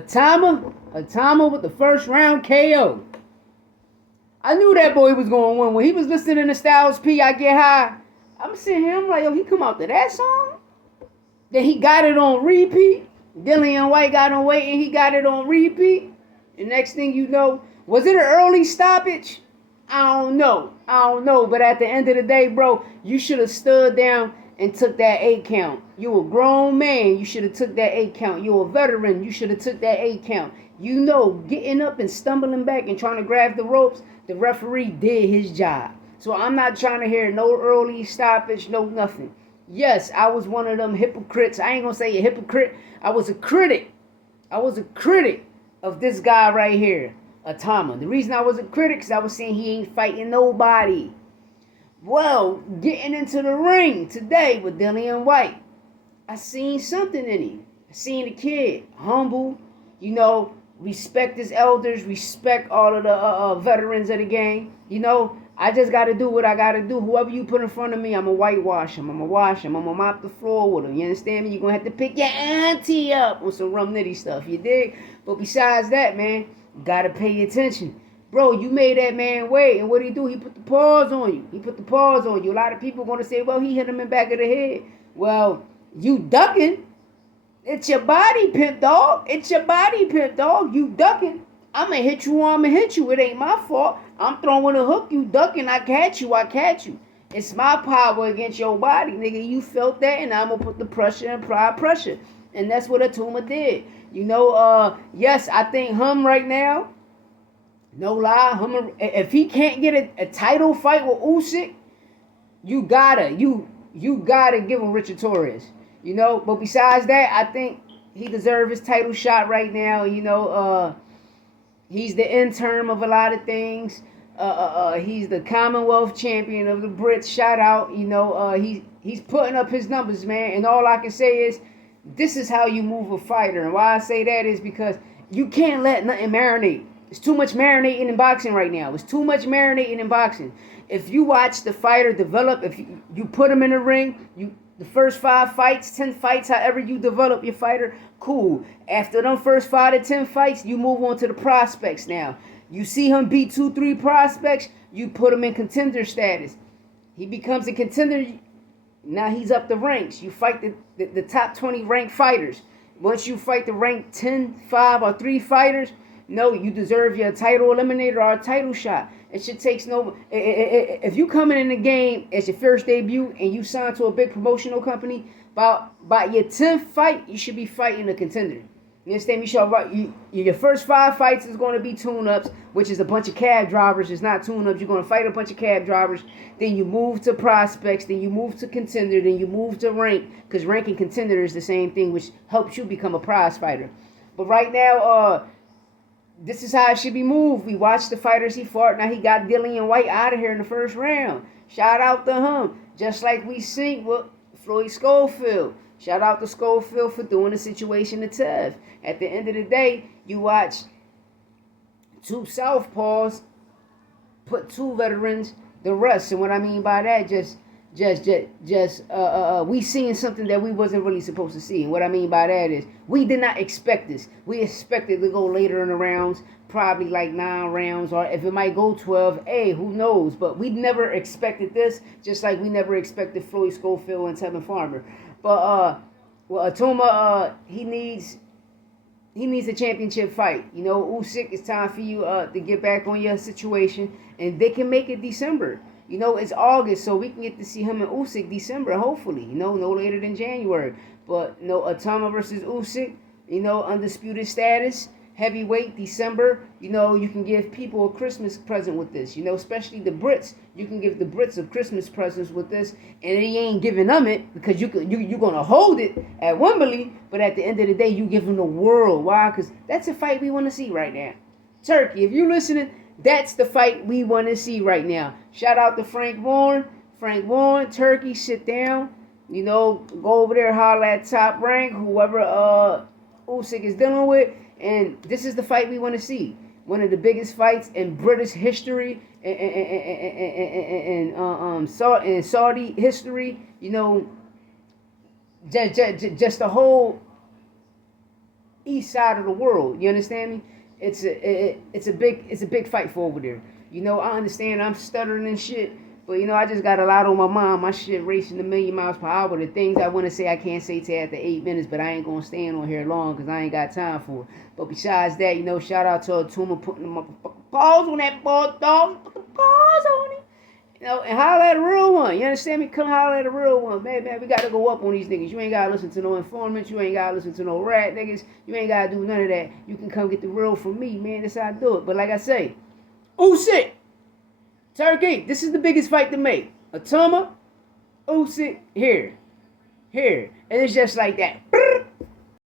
Itauma with the first round KO. I knew that boy was going to win. When he was listening to Styles P, I Get High, I'm sitting here, I'm like, yo, he come out to that song? Then he got it on repeat. Dillian White got on weight and he got it on repeat. The next thing you know, was it an early stoppage? I don't know. But at the end of the day, bro, you should have stood down and took that 8 count. You a grown man. You should have took that 8 count. You a veteran. You should have took that 8 count. You know, getting up and stumbling back and trying to grab the ropes, the referee did his job. So I'm not trying to hear no early stoppage, no nothing. Yes, I was one of them hypocrites. I ain't going to say a hypocrite. I was a critic. Of this guy right here, Itauma. The reason I was a critic is I was saying he ain't fighting nobody. Well, getting into the ring today with Dillian White, I seen something in him. I seen a kid, humble, respect his elders, respect all of the veterans of the game. I just got to do what I got to do. Whoever you put in front of me, I'm going to whitewash him. I'm going to wash him. I'm going to mop the floor with him. You understand me? You're going to have to pick your auntie up on some rum nitty stuff. You dig? But besides that, man, you got to pay attention. Bro, you made that man wait. And what did he do? He put the paws on you. A lot of people are going to say, well, he hit him in the back of the head. Well, you ducking. It's your body, pimp dog. You ducking. I'm going to hit you or I'm going to hit you. It ain't my fault. I'm throwing a hook. You ducking. I catch you. It's my power against your body, nigga. You felt that, and I'm going to put the pressure and apply pressure. And that's what Itauma did. Yes, I think him right now, no lie, if he can't get a title fight with USYK, you gotta give him Richard Torres. But besides that, I think he deserves his title shot right now. He's the interim of a lot of things. He's the Commonwealth champion of the Brits. Shout out, he's putting up his numbers, man. And all I can say is, this is how you move a fighter. And why I say that is because you can't let nothing marinate. It's too much marinating in boxing right now. If you watch the fighter develop, if you put him in the ring, the first 5 fights, 10 fights, however you develop your fighter, cool. After them first 5 to 10 fights, you move on to the prospects now. You see him beat 2-3 prospects, you put him in contender status. He becomes a contender. Now he's up the ranks. You fight the top 20 ranked fighters. Once you fight the ranked 10, 5, or 3 fighters, no, you deserve your title eliminator or a title shot. It should take no. If you coming in the game as your first debut and you sign to a big promotional company, by your 10th fight, you should be fighting a contender. You understand me? Your first 5 fights is going to be tune-ups, which is a bunch of cab drivers. It's not tune-ups. You're going to fight a bunch of cab drivers. Then you move to prospects. Then you move to contender. Then you move to rank, because rank and contender is the same thing, which helps you become a prize fighter. But right now, this is how it should be moved. We watched the fighters he fought. Now he got Dillian White out of here in the first round. Shout out to him. Just like we seen with Floyd Schofield. Shout out to Schofield for doing the situation to tough. At the end of the day, you watch 2 southpaws put 2 veterans to rest. And what I mean by that, we seeing something that we wasn't really supposed to see. And what I mean by that is we did not expect this. We expected to go later in the rounds, probably like 9 rounds, or if it might go 12, hey, who knows? But we never expected this, just like we never expected Floyd Schofield and Tevin Farmer. But Itauma, he needs a championship fight. USYK, it's time for you to get back on your situation, and they can make it December. It's August, so we can get to see him in USYK December, hopefully. No later than January. But Itauma versus USYK, undisputed status, heavyweight December. You can give people a Christmas present with this. Especially the Brits. You can give the Brits a Christmas present with this, and he ain't giving them it because you're gonna hold it at Wembley. But at the end of the day, you give them the world. Why? Because that's a fight we want to see right now. Turkey, if you listening, that's the fight we want to see right now. Shout out to Frank Warren. Turkey, sit down. Go over there, holler at Top Rank, whoever USYK is dealing with. And this is the fight we want to see. One of the biggest fights in British history and Saudi history. Just the whole east side of the world. You understand me? It's a big fight for over there. You know, I understand I'm stuttering and shit, but you know, I just got a lot on my mind. My shit racing a million miles per hour. The things I want to say I can't say till after 8 minutes, but I ain't gonna stand on here long because I ain't got time for it. But besides that, you know, shout out to Itauma putting the motherfucking paws on that ball dog. Put the paws on it. You know, and holler at a real one. You understand me? Come holler at a real one. Man, we gotta go up on these niggas. You ain't gotta listen to no informants. You ain't gotta listen to no rat niggas. You ain't gotta do none of that. You can come get the real from me, man. That's how I do it. But like I say, USYK, Turkey, this is the biggest fight to make. Itauma, USYK, here. And it's just like that.